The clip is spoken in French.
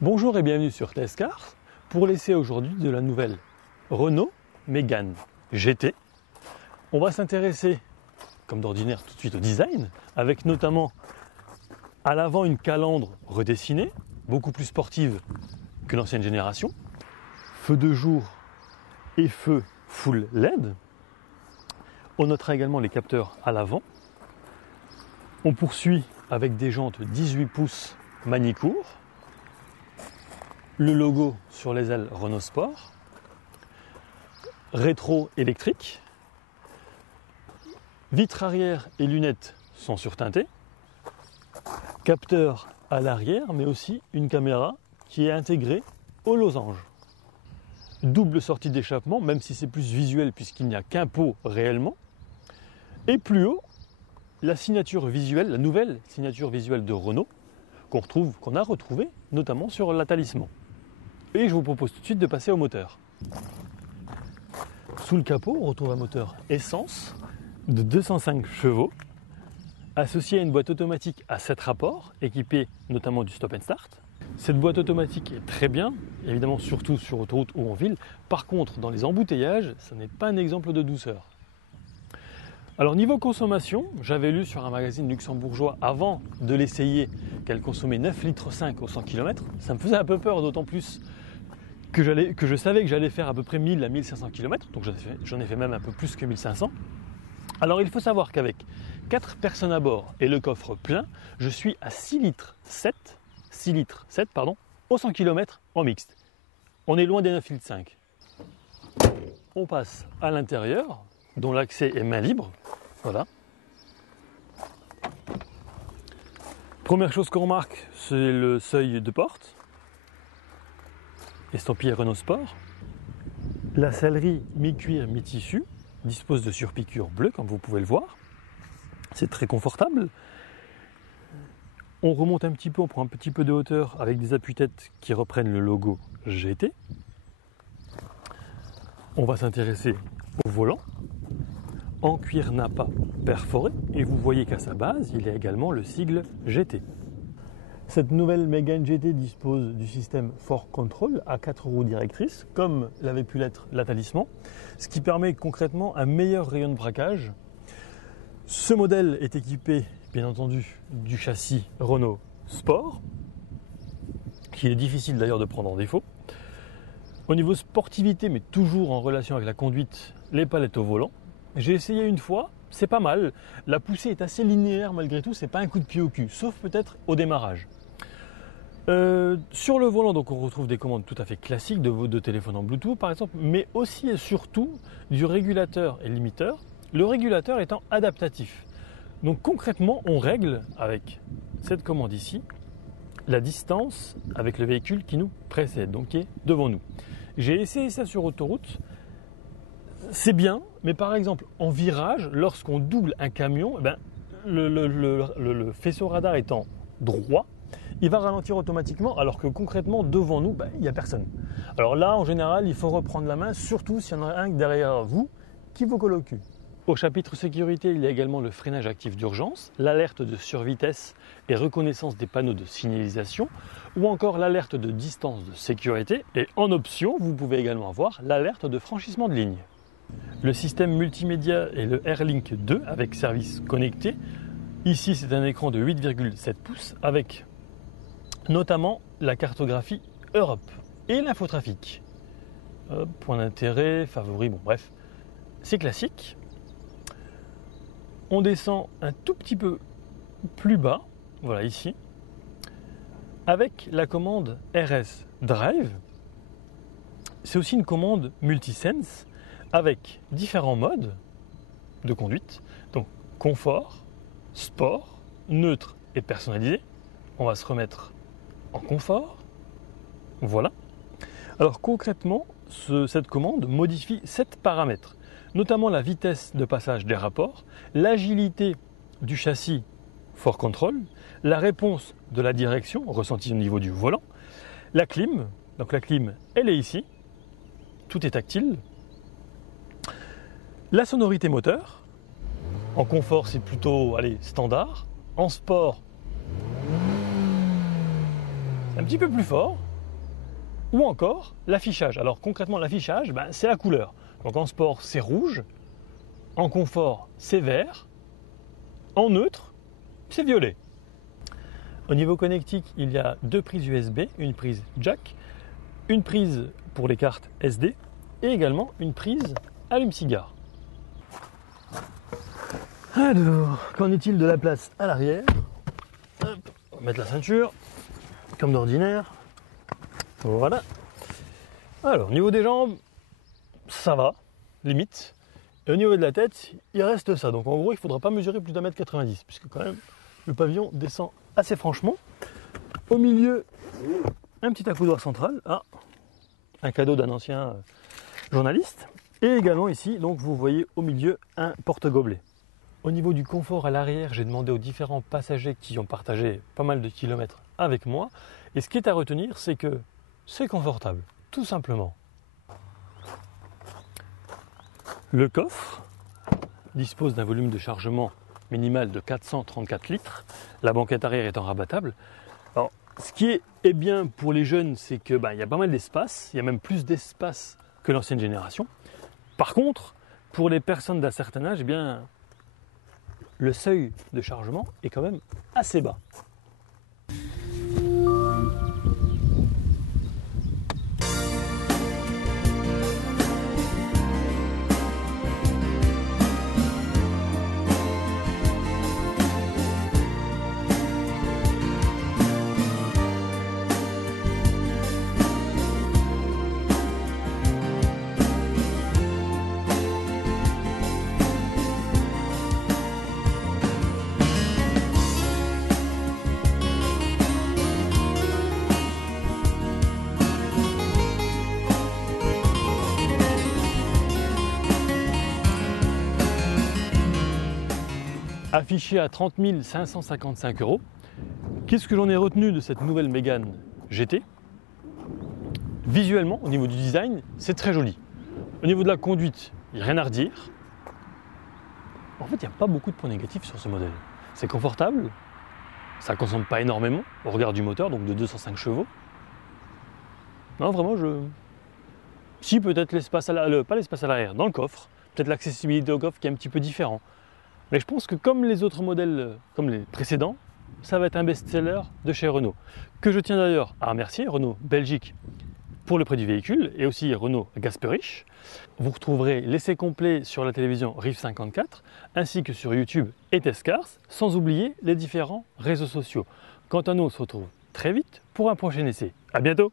Bonjour et bienvenue sur Test Cars pour l'essai aujourd'hui de la nouvelle Renault Mégane GT. On va s'intéresser, comme d'ordinaire, tout de suite au design, avec notamment à l'avant une calandre redessinée, beaucoup plus sportive que l'ancienne génération, feu de jour et feu full LED. On notera également les capteurs à l'avant. On poursuit avec des jantes 18 pouces Manicourt. Le logo sur les ailes Renault Sport, rétro électrique, vitres arrière et lunettes sont surteintées, capteur à l'arrière mais aussi une caméra qui est intégrée au losange. Double sortie d'échappement, même si c'est plus visuel puisqu'il n'y a qu'un pot réellement. Et plus haut, la signature visuelle, la nouvelle signature visuelle de Renault qu'on a retrouvée notamment sur la Talisman. Et je vous propose tout de suite de passer au moteur. Sous le capot, on retrouve un moteur essence de 205 chevaux, associé à une boîte automatique à 7 rapports, équipée notamment du stop and start. Cette boîte automatique est très bien, évidemment surtout sur autoroute ou en ville. Par contre, dans les embouteillages, ce n'est pas un exemple de douceur. Alors niveau consommation, j'avais lu sur un magazine luxembourgeois avant de l'essayer qu'elle consommait 9,5 litres au 100 km. Ça me faisait un peu peur, d'autant plus que je savais que j'allais faire à peu près 1000 à 1500 km, donc j'en ai fait même un peu plus que 1500. Alors il faut savoir qu'avec 4 personnes à bord et le coffre plein, je suis à 6 litres 7 au 100 km en mixte. On est loin des 9,5 litres. On passe à l'intérieur, dont l'accès est main libre. Voilà. Première chose qu'on remarque, c'est le seuil de porte. Estampillé Renault Sport. La sellerie mi-cuir, mi-tissu dispose de surpiqûres bleues, comme vous pouvez le voir. C'est très confortable. On remonte un petit peu, on prend un petit peu de hauteur avec des appuis-têtes qui reprennent le logo GT. On va s'intéresser au volant. En cuir nappa perforé, et vous voyez qu'à sa base, il y a également le sigle GT. Cette nouvelle Mégane GT dispose du système 4Control à 4 roues directrices, comme l'avait pu l'être la Talisman, ce qui permet concrètement un meilleur rayon de braquage. Ce modèle est équipé, bien entendu, du châssis Renault Sport, qui est difficile d'ailleurs de prendre en défaut. Au niveau sportivité, mais toujours en relation avec la conduite, les palettes au volant. J'ai essayé une fois, c'est pas mal. La poussée est assez linéaire malgré tout, c'est pas un coup de pied au cul, sauf peut-être au démarrage. Sur le volant, donc, on retrouve des commandes tout à fait classiques de téléphone en Bluetooth par exemple, mais aussi et surtout du régulateur et limiteur, le régulateur étant adaptatif. Donc concrètement, on règle avec cette commande ici la distance avec le véhicule qui nous précède, donc qui est devant nous. J'ai essayé ça sur autoroute. C'est bien, mais par exemple en virage, lorsqu'on double un camion, le faisceau radar étant droit, il va ralentir automatiquement, alors que concrètement devant nous, il n'y a personne. Alors là, en général, il faut reprendre la main, surtout s'il y en a un derrière vous qui vous colle au cul. Au chapitre sécurité, il y a également le freinage actif d'urgence, l'alerte de survitesse et reconnaissance des panneaux de signalisation, ou encore l'alerte de distance de sécurité. Et en option, vous pouvez également avoir l'alerte de franchissement de ligne. Le système multimédia est le AirLink 2 avec service connecté. Ici, c'est un écran de 8,7 pouces avec notamment la cartographie Europe et l'infotrafic. Point d'intérêt, favoris, bon bref, c'est classique. On descend un tout petit peu plus bas, voilà ici, avec la commande RS Drive. C'est aussi une commande multisense avec différents modes de conduite, donc confort, sport, neutre et personnalisé. On va se remettre en confort, voilà. Alors concrètement, cette commande modifie 7 paramètres, notamment la vitesse de passage des rapports, l'agilité du châssis 4Control, la réponse de la direction ressentie au niveau du volant, la clim, donc la clim elle est ici, tout est tactile. La sonorité moteur, en confort c'est plutôt standard. En sport, c'est un petit peu plus fort. Ou encore l'affichage. Alors concrètement l'affichage, c'est la couleur. Donc en sport c'est rouge, en confort c'est vert, en neutre c'est violet. Au niveau connectique, il y a 2 prises USB, une prise jack, une prise pour les cartes SD et également une prise allume-cigare. Alors, qu'en est-il de la place à l'arrière? On va mettre la ceinture, comme d'ordinaire. Voilà. Alors, au niveau des jambes, ça va, limite. Et au niveau de la tête, il reste ça. Donc en gros, il ne faudra pas mesurer plus d'1,90 m, puisque quand même, le pavillon descend assez franchement. Au milieu, un petit accoudoir central. Ah, un cadeau d'un ancien journaliste. Et également ici, donc vous voyez au milieu, un porte-gobelet. Au niveau du confort à l'arrière, j'ai demandé aux différents passagers qui ont partagé pas mal de kilomètres avec moi. Et ce qui est à retenir, c'est que c'est confortable, tout simplement. Le coffre dispose d'un volume de chargement minimal de 434 litres. La banquette arrière étant rabattable. Alors, ce qui est bien pour les jeunes, c'est que il y a pas mal d'espace. Il y a même plus d'espace que l'ancienne génération. Par contre, pour les personnes d'un certain âge, le seuil de chargement est quand même assez bas. Affiché à 30 555 €. Qu'est-ce que j'en ai retenu de cette nouvelle Mégane GT? Visuellement, au niveau du design, c'est très joli. Au niveau de la conduite, il n'y a rien à redire. En fait, il n'y a pas beaucoup de points négatifs sur ce modèle. C'est confortable, ça ne consomme pas énormément au regard du moteur, donc de 205 chevaux. Non, vraiment, Si, peut-être l'espace pas l'espace à l'arrière, dans le coffre, peut-être l'accessibilité au coffre qui est un petit peu différent. Mais je pense que comme les autres modèles, comme les précédents, ça va être un best-seller de chez Renault. Que je tiens d'ailleurs à remercier Renault Belgique pour le prix du véhicule et aussi Renault Gasperich. Vous retrouverez l'essai complet sur la télévision Rive 54 ainsi que sur YouTube et Tescars, sans oublier les différents réseaux sociaux. Quant à nous, on se retrouve très vite pour un prochain essai. À bientôt!